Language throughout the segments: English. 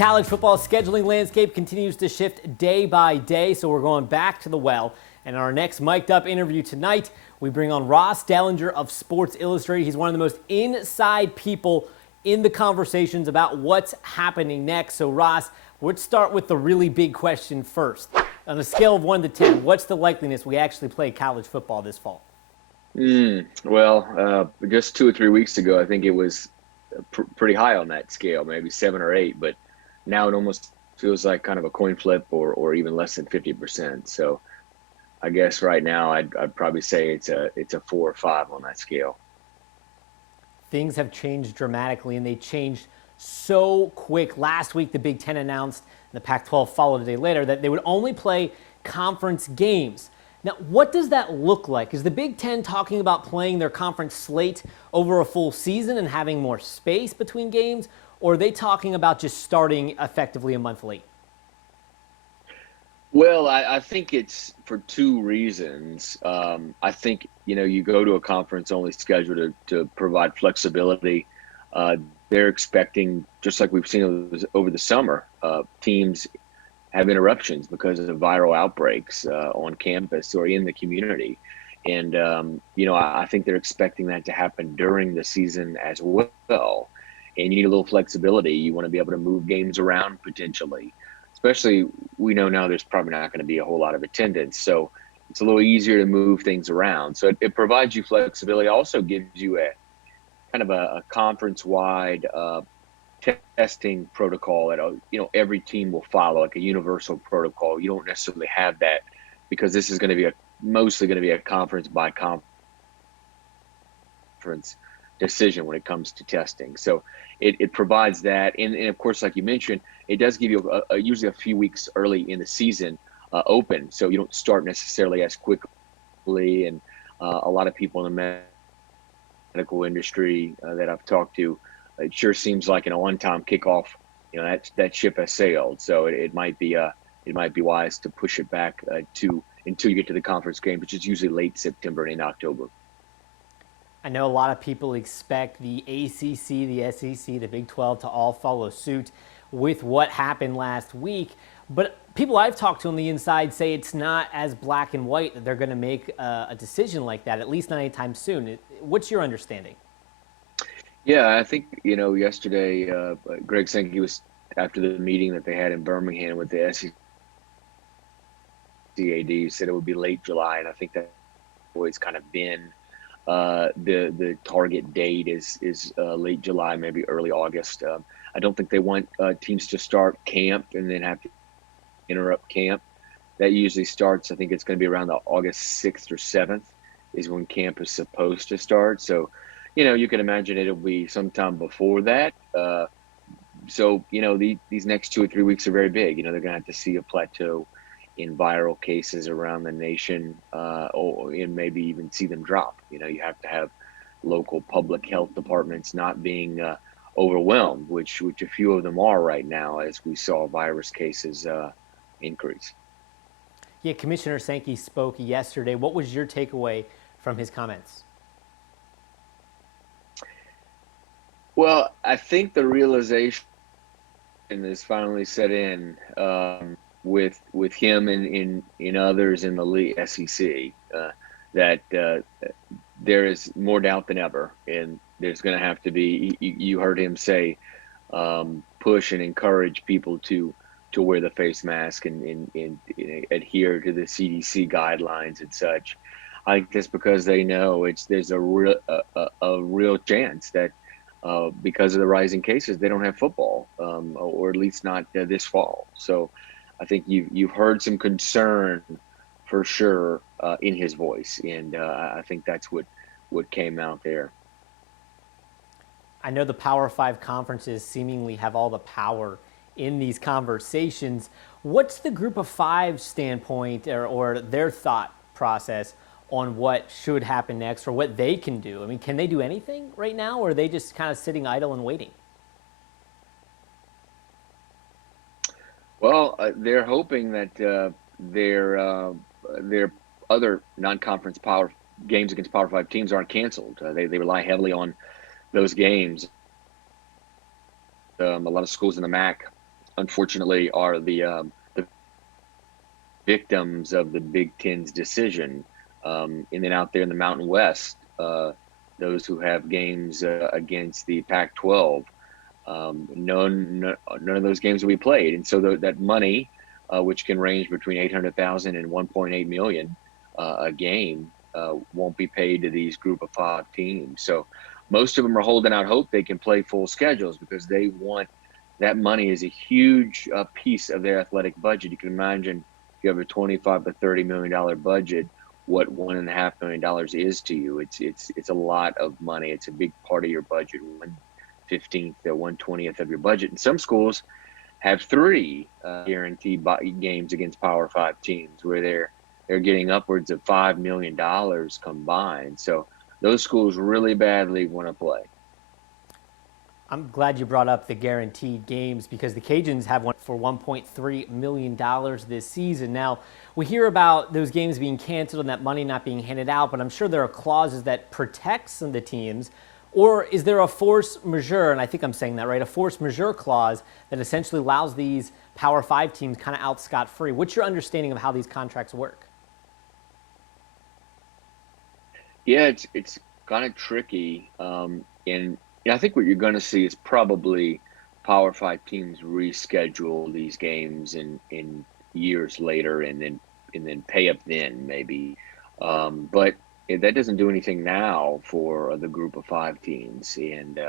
college football scheduling landscape continues to shift day by day, so we're going back to the well. And in our next mic'd up interview tonight, we bring on Ross Dellenger of Sports Illustrated. He's one of the most inside people in the conversations about what's happening next. So Ross, let's start with the really big question first. On a scale of 1 to 10, what's the likeliness we actually play college football this fall? Just 2 or 3 weeks ago, I think it was pretty high on that scale, maybe 7 or 8, but now it almost feels like kind of a coin flip or even less than 50%. So I guess right now I'd probably say it's a 4 or 5 on that scale. Things have changed dramatically, and they changed so quick. Last week, the Big Ten announced, and the Pac-12 followed a day later, that they would only play conference games. Now, what does that look like? Is the Big Ten talking about playing their conference slate over a full season and having more space between games, or are they talking about just starting effectively a month late? Well, I think it's for 2 reasons. I think, you go to a conference only schedule to provide flexibility. They're expecting, just like we've seen over the summer, teams have interruptions because of viral outbreaks on campus or in the community. And, I think they're expecting that to happen during the season as well. And you need a little flexibility. You want to be able to move games around potentially. Especially, we know now there's probably not going to be a whole lot of attendance. So it's a little easier to move things around. So it provides you flexibility. Also gives you a kind of a conference-wide testing protocol that every team will follow, like a universal protocol. You don't necessarily have that because this is going to be mostly going to be a conference by conference decision when it comes to testing. So it provides that, and of course, like you mentioned, it does give you usually a few weeks early in the season open, so you don't start necessarily as quickly. And a lot of people in the medical industry that I've talked to, it sure seems like an on-time kickoff. That ship has sailed. So it might be wise to push it back until you get to the conference game, which is usually late September and in October. I know a lot of people expect the ACC, the SEC, the Big 12 to all follow suit with what happened last week. But people I've talked to on the inside say it's not as black and white that they're going to make a decision like that, at least not anytime soon. What's your understanding? Yeah, I think, yesterday, Greg Sankey was, after the meeting that they had in Birmingham with the SEC AD, said it would be late July. And I think that's always kind of been the target date is late July, maybe early August. I don't think they want teams to start camp and then have to interrupt camp. That usually starts, I think it's going to be around the August 6th or 7th is when camp is supposed to start. So, you can imagine it'll be sometime before that. These next 2 or 3 weeks are very big. They're going to have to see a plateau in viral cases around the nation, and maybe even see them drop. You have to have local public health departments not being overwhelmed, which a few of them are right now, as we saw virus cases increase. Yeah, Commissioner Sankey spoke yesterday. What was your takeaway from his comments? Well, I think the realization is finally set in with him and in others in the league, SEC, that there is more doubt than ever, and there's going to have to be. You heard him say, push and encourage people to wear the face mask and adhere to the CDC guidelines and such. I think that's because they know there's a real chance that because of the rising cases, they don't have football, or at least not this fall. So I think you've heard some concern for sure in his voice, and I think that's what came out there. I know the Power 5 conferences seemingly have all the power in these conversations. What's the Group of Five standpoint or their thought process on what should happen next or what they can do? I mean, can they do anything right now, or are they just kind of sitting idle and waiting? Well, they're hoping that their other non-conference power games against Power 5 teams aren't canceled. They rely heavily on those games. A lot of schools in the MAC unfortunately, are the victims of the Big Ten's decision. And then out there in the Mountain West, those who have games against the Pac-12, none of those games will be played, and so that money, which can range between 800,000 and 1.8 million a game, won't be paid to these Group of Five teams. So most of them are holding out hope they can play full schedules because they want that money is a huge piece of their athletic budget. You can imagine if you have a 25 to 30 million dollar budget, what $1.5 million is to you. It's a lot of money. It's a big part of your budget. 1/15 or 1/20 of your budget. And some schools have three guaranteed games against Power Five teams where they're getting upwards of $5 million combined. So those schools really badly want to play. I'm glad you brought up the guaranteed games because the Cajuns have one for $1.3 million this season. Now, we hear about those games being canceled and that money not being handed out, but I'm sure there are clauses that protect some of the teams. Or is there a force majeure, and I think I'm saying that right, a force majeure clause that essentially allows these Power 5 teams kind of out scot-free? What's your understanding of how these contracts work? Yeah, it's kind of tricky. And I think what you're going to see is probably Power Five teams reschedule these games in years later, and then pay up then maybe. But that doesn't do anything now for the Group of Five teams. And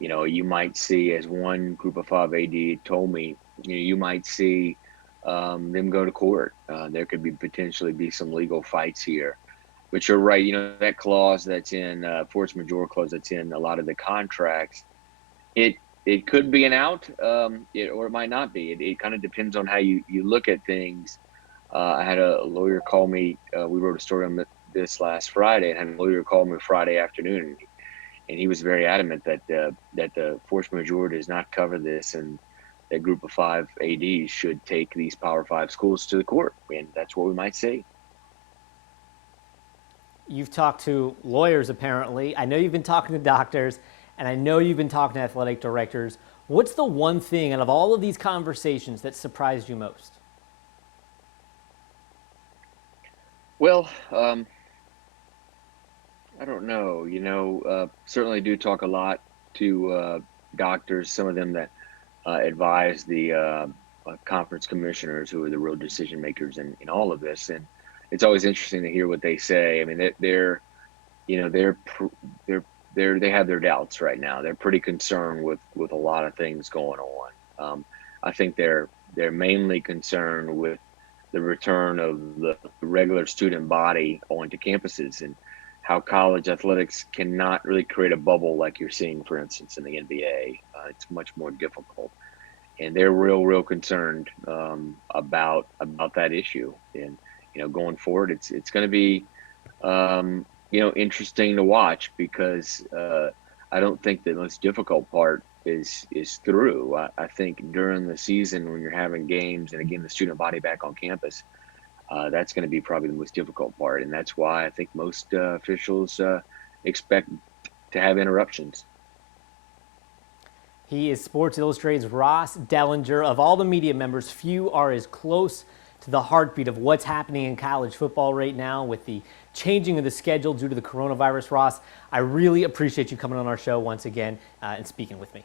you might see, as one Group of Five AD told me, you might see them go to court. There could potentially be some legal fights here. But you're right. That clause that's in force majeure clause that's in a lot of the contracts, it could be an out, or it might not be. It kind of depends on how you look at things. I had a lawyer call me. We wrote a story on this last Friday, and had a lawyer call me Friday afternoon, and he was very adamant that the force majeure does not cover this, and that Group of Five ADs should take these Power Five schools to the court, and that's what we might see. You've talked to lawyers, apparently. I know you've been talking to doctors, and I know you've been talking to athletic directors. What's the one thing out of all of these conversations that surprised you most? Well, I don't know. Certainly do talk a lot to doctors, some of them that advise the conference commissioners, who are the real decision makers in all of this. And it's always interesting to hear what they say. I mean, they have their doubts right now. They're pretty concerned with a lot of things going on. I think they're mainly concerned with the return of the regular student body onto campuses, and how college athletics cannot really create a bubble like you're seeing, for instance, in the NBA. It's much more difficult, and they're real concerned about that issue. And going forward, it's going to be interesting to watch, because I don't think the most difficult part is through. I think during the season, when you're having games and again the student body back on campus, that's going to be probably the most difficult part, and that's why I think most officials expect to have interruptions. He is Sports Illustrated's Ross Dellenger. Of all the media members, few are as close to the heartbeat of what's happening in college football right now with the changing of the schedule due to the coronavirus. Ross, I really appreciate you coming on our show once again and speaking with me.